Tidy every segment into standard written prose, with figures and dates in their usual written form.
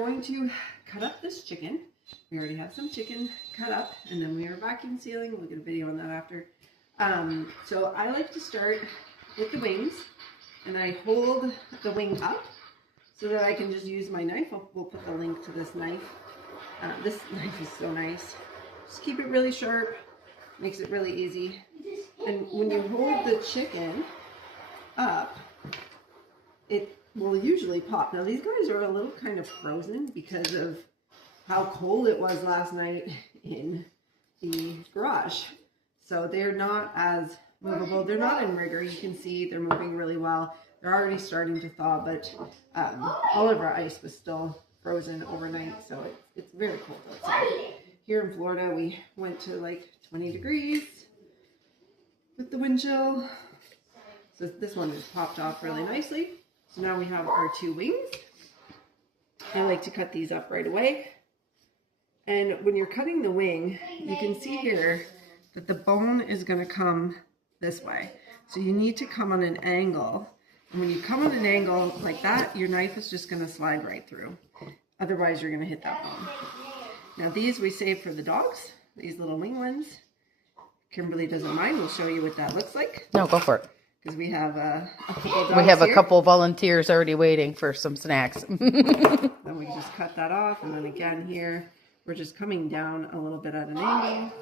Going to cut up this chicken. We already have some chicken cut up, and then we are vacuum sealing. We'll get a video on that after. So I like to start with the wings, and I hold the wing up so that I can just use my knife. We'll put the link to this knife. This knife is so nice. Just keep it really sharp, makes it really easy. And when you hold the chicken up, it will usually pop. Now these guys are a little kind of frozen because of how cold it was last night in the garage. So they're not as movable. They're not in rigor. You can see they're moving really well. They're already starting to thaw, but all of our ice was still frozen overnight, so it's very cold outside. Here in Florida, we went to like 20 degrees with the wind chill. So this one just popped off really nicely. So now we have our 2 wings. I like to cut these up right away. And when you're cutting the wing, you can see here that the bone is going to come this way. So you need to come on an angle. And when you come on an angle like that, your knife is just going to slide right through. Otherwise, you're going to hit that bone. Now these we save for the dogs, these little wing ones. Kimberly doesn't mind. We'll show you what that looks like. No, go for it. Because we have a couple dogs We have a here. couple volunteers already waiting for some snacks. Then we just cut that off, and then again here, we're just coming down a little bit at an angle,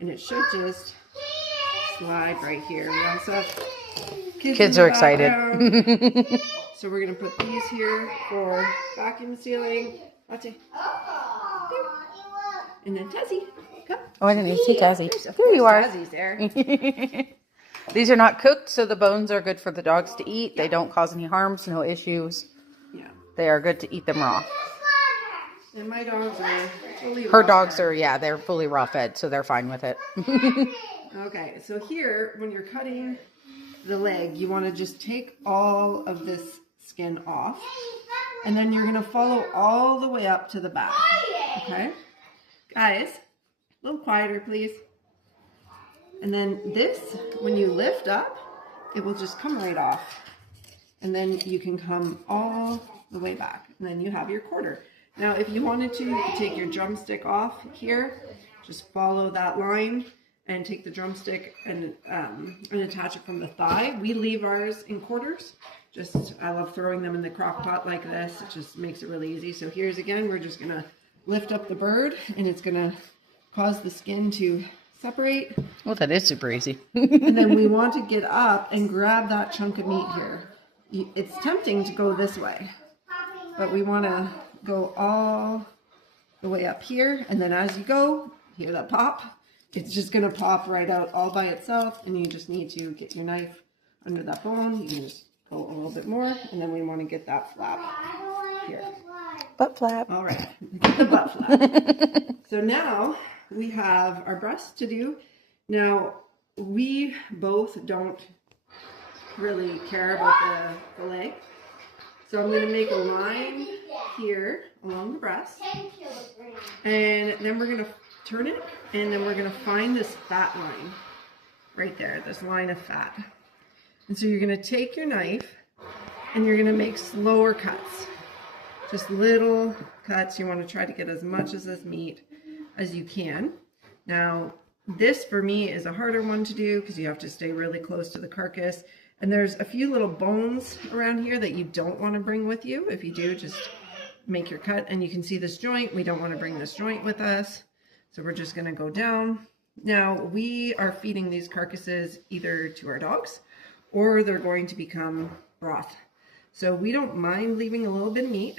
and it should just slide right here. We also have kids are excited. So we're going to put these here for vacuum sealing. Watch. And then Tazzy, come. Oh, I didn't even see Tazzy. Of Here you are. course Tazzy's there. These are not cooked, so the bones are good for the dogs to eat. They don't cause any harms, no issues. Yeah. They are good to eat them raw. And my dogs are fully Her raw dogs fed. are, yeah, they're fully raw fed, so they're fine with it. Okay, so here, when you're cutting the leg, you want to just take all of this skin off, and then you're going to follow all the way up to the back. Okay? Guys, a little quieter, please. And then this, when you lift up, it will just come right off. And then you can come all the way back. And then you have your quarter. Now, if you wanted to, you could take your drumstick off here. Just follow that line and take the drumstick and attach it from the thigh. We leave ours in quarters. I love throwing them in the crock pot like this. It just makes it really easy. So here's again, we're just gonna lift up the bird, and it's gonna cause the skin to separate. Well, that is super easy. And then we want to get up and grab that chunk of meat here. It's tempting to go this way, but we want to go all the way up here. And then as you go, hear that pop? It's just going to pop right out all by itself. And you just need to get your knife under that bone. You can just go a little bit more. And then we want to get that flap here. Butt flap. All right, get the butt flap. So now we have our breast to do. Now, we both don't really care about the leg. So I'm going to make a line here along the breast. And then we're going to turn it, and then we're going to find this fat line right there, this line of fat. And so you're going to take your knife, and you're going to make slower cuts. Just little cuts. You want to try to get as much of this meat as you can. Now, this for me is a harder one to do because you have to stay really close to the carcass. And there's a few little bones around here that you don't want to bring with you. If you do, just make your cut. And you can see this joint. We don't want to bring this joint with us. So we're just going to go down. Now, we are feeding these carcasses either to our dogs or they're going to become broth. So we don't mind leaving a little bit of meat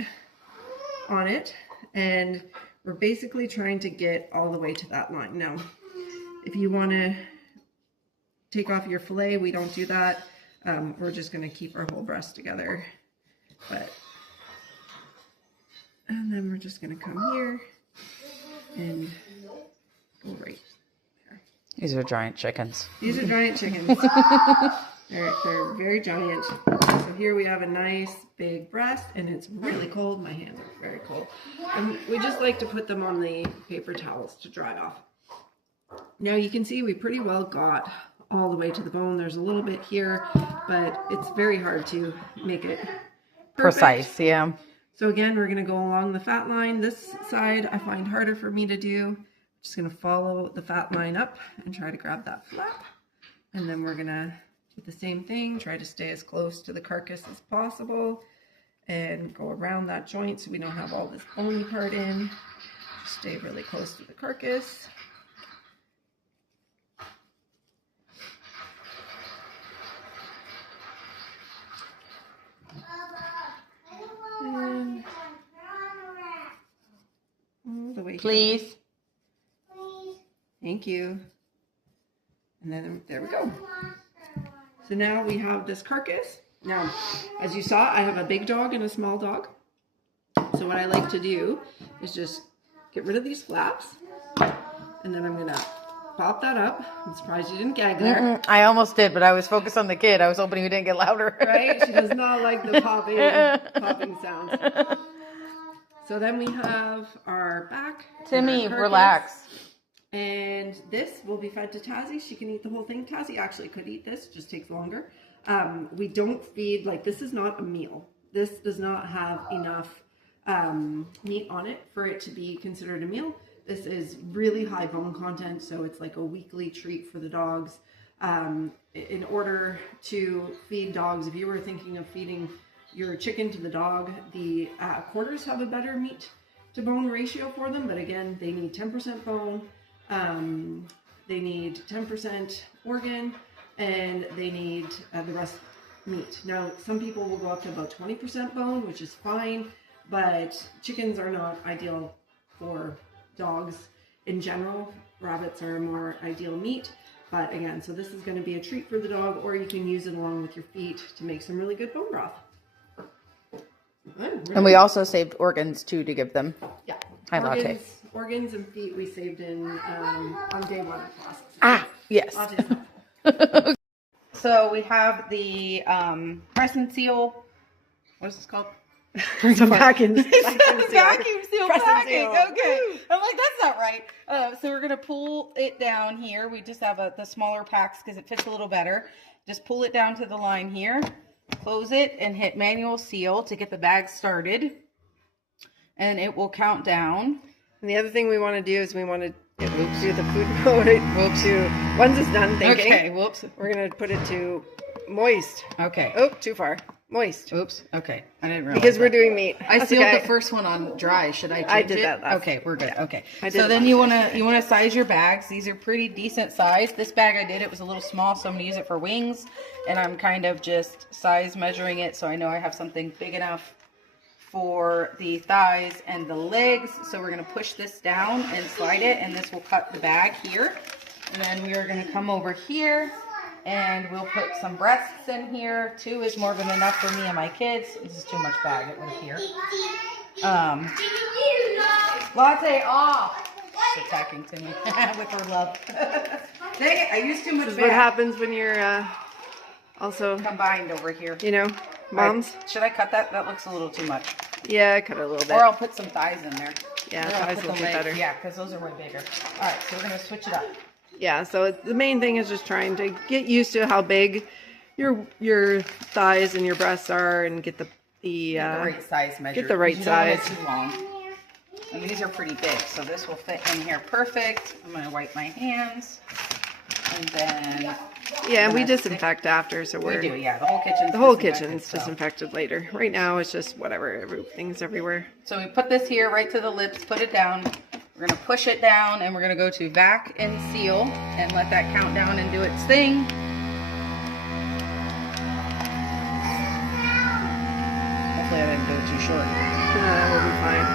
on it. And we're basically trying to get all the way to that line. Now, if you want to take off your fillet, we don't do that. We're just going to keep our whole breast together. And then we're just going to come here and go right there. These are giant chickens. These are giant chickens. They're very giant. So here we have a nice big breast, and it's really cold. My hands are very cold. And we just like to put them on the paper towels to dry off. Now you can see we pretty well got all the way to the bone. There's a little bit here, but it's very hard to make it perfect. Precise, yeah. So again, we're gonna go along the fat line. This side I find harder for me to do. Just gonna follow the fat line up and try to grab that flap. And then we're gonna do the same thing, try to stay as close to the carcass as possible and go around that joint so we don't have all this bony part in. Just stay really close to the carcass. And all the way here. Please. Thank you. And then there we go. So now we have this carcass. Now, as you saw, I have a big dog and a small dog. So what I like to do is just get rid of these flaps. And then I'm going to pop that up. I'm surprised you didn't gag there. I almost did, but I was focused on the kid. I was hoping he didn't get louder. Right? She does not like the popping sounds. So then we have our back. Timmy, our relax. And this will be fed to Tazzy. She can eat the whole thing. Tazzy actually could eat this, just takes longer. We don't feed, like, this is not a meal. This does not have enough meat on it for it to be considered a meal. This is really high bone content, so it's like a weekly treat for the dogs. In order to feed dogs, if you were thinking of feeding your chicken to the dog, the quarters have a better meat to bone ratio for them, but again, they need 10% bone. They need 10% organ, and they need the rest meat. Now, some people will go up to about 20% bone, which is fine, but chickens are not ideal for dogs in general. Rabbits are a more ideal meat, but again, so this is going to be a treat for the dog, or you can use it along with your feet to make some really good bone broth. And we also saved organs too to give them. Yeah. Hi, Latte. Organs and feet we saved in on day one of class. Ah, yes. Latte. So we have the crescent seal. What is this called? Vacuum Vacuum seal Crescent packing. seal. Okay. I'm like, that's not right. So we're going to pull it down here. We just have the smaller packs because it fits a little better. Just pull it down to the line here. Close it and hit manual seal to get the bag started. And it will count down. And the other thing we want to do is we want to do the food mode to, once it's done thinking. Okay, whoops. We're going to put it to moist. Okay. Oh, too far. Moist. Oops. Okay. I didn't realize Because we're that. doing meat. I That's sealed okay. the first one on dry. Should I change I did it? that last. Okay, we're good. Okay. I did So it then last. you wanna size your bags. These are pretty decent size. This bag I did, it was a little small, so I'm gonna use it for wings. And I'm kind of just size measuring it so I know I have something big enough for the thighs and the legs. So we're gonna push this down and slide it, and this will cut the bag here. And then we are gonna come over here and we'll put some breasts in here. 2 is more than enough for me and my kids. This is too much bag, it would appear. Latte off. She's attacking Timmy with her love. Dang it, I used too much This is bag. what happens when you're also, Combined over here. you know, moms. Right. Should I cut that? That looks a little too much. Yeah, cut it a little bit. Or I'll put some thighs in there. Yeah, Or I'll thighs put will the be legs. better. Yeah, because those are way bigger. All right, so we're going to switch it up. Yeah, so the main thing is just trying to get used to how big your thighs and your breasts are, and get the right size measure. get the right You don't want it size. too long. And these are pretty big, so this will fit in here perfect. I'm going to wipe my hands. And then... Yeah, and we disinfect after, so We do, yeah. The whole kitchen's the whole disinfected, kitchen's so. disinfected later. Right now, it's just whatever, everything's everywhere. So we put this here right to the lips, put it down. We're going to push it down, and we're going to go to vac and seal and let that count down and do its thing. Hopefully I didn't do it too short. We'll be fine.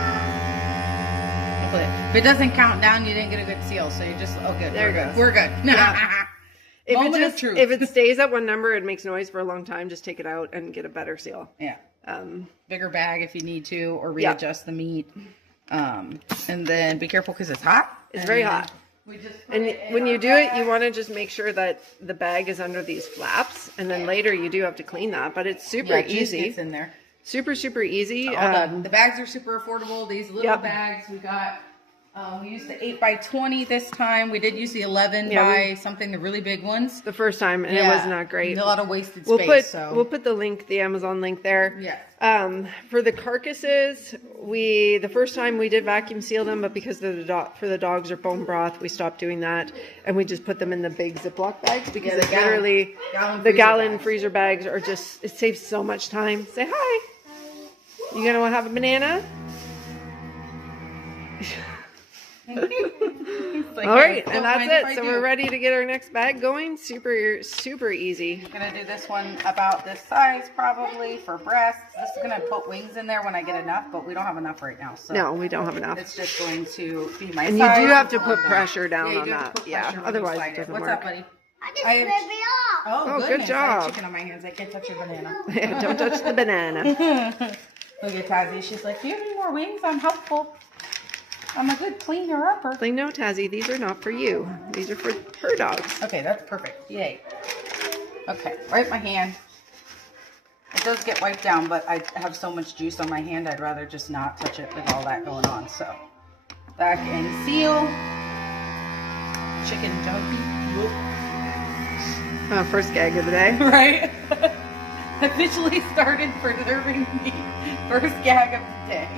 Hopefully. If it doesn't count down, you didn't get a good seal, so you just, oh good, There we're it good. goes. We're good. Yeah. Moment of truth. If it stays at one number, it makes noise for a long time, just take it out and get a better seal. Yeah. Bigger bag if you need to, or Yeah. readjust the meat. And then be careful because it's hot. It's very hot. We just And when you do it, you want to just make sure that the bag is under these flaps, and then later you do have to clean that, but it's super juice easy. gets in there. Super easy. All done. The bags are super affordable. These little Yep. bags we got We used the 8x20 this time. We did use the 11 by something, the really big ones. The first time, and it was not great. A lot of wasted space. We'll put the link, the Amazon link there. Yeah. For the carcasses, the first time we did vacuum seal them, but because for the dogs or bone broth, we stopped doing that, and we just put them in the big Ziploc bags because the gallon freezer bags are just, it saves so much time. Say hi. You gonna have a banana? Like, all right, and that's it. So we're ready to get our next bag going. Super easy. I'm gonna do this one about this size probably for breasts. This is gonna put wings in there when I get enough, but we don't have enough right now. So no, we don't have enough. It's just going to be my and size. You do have to put pressure down on that. Yeah, otherwise it doesn't work. What's up, buddy? I just ripped it off. Oh, good job. I have chicken on my hands. I can't touch your banana. Yeah, don't touch the banana. Look at Tazzy. She's like, do you have any more wings? I'm helpful. I'm a good cleaner-upper. No, Tazzy, these are not for you. These are for her dogs. Okay, that's perfect. Yay. Okay, wipe my hand. It does get wiped down, but I have so much juice on my hand, I'd rather just not touch it with all that going on. So, back and seal. Chicken junkie. First gag of the day. Right? Officially started preserving the first gag of the day.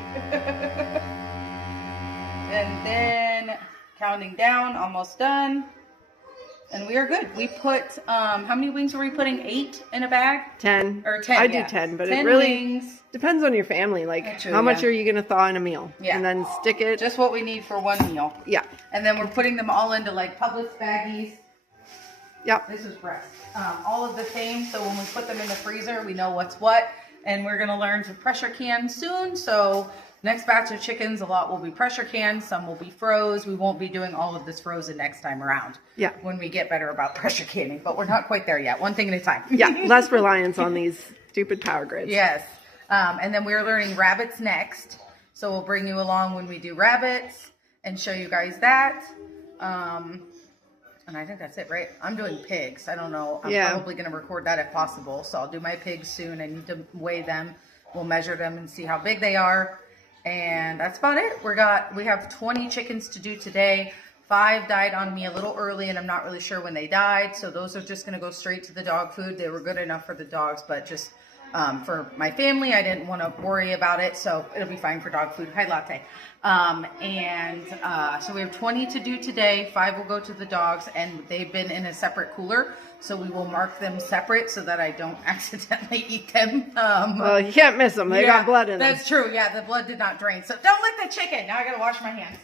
And then counting down, almost done. And we are good. We put, how many wings were we putting? 8 in a bag? 10. Or 10, I do 10, but 10 it really wings. depends on your family. Like, how much are you going to thaw in a meal? Yeah. And then stick it. Just what we need for one meal. Yeah. And then we're putting them all into like Publix baggies. Yep. This is breast. All of the same. So when we put them in the freezer, we know what's what. And we're going to learn to pressure can soon. So next batch of chickens, a lot will be pressure canned. Some will be froze. We won't be doing all of this frozen next time around. Yeah. When we get better about pressure canning. But we're not quite there yet. One thing at a time. Yeah. Less reliance on these stupid power grids. Yes. And then we're learning rabbits next. So we'll bring you along when we do rabbits and show you guys that. And I think that's it, right? I'm doing pigs. I don't know. I'm probably going to record that if possible. So I'll do my pigs soon. I need to weigh them. We'll measure them and see how big they are. And that's about it. We have 20 chickens to do today. 5 died on me a little early, and I'm not really sure when they died. So those are just going to go straight to the dog food. They were good enough for the dogs, but just for my family, I didn't want to worry about it. So it'll be fine for dog food. Hi, Latte. So we have 20 to do today. 5 will go to the dogs, and they've been in a separate cooler. So we will mark them separate so that I don't accidentally eat them. Well, you can't miss them. They got blood in them. That's true. Yeah, the blood did not drain. So don't lick the chicken. Now I got to wash my hands.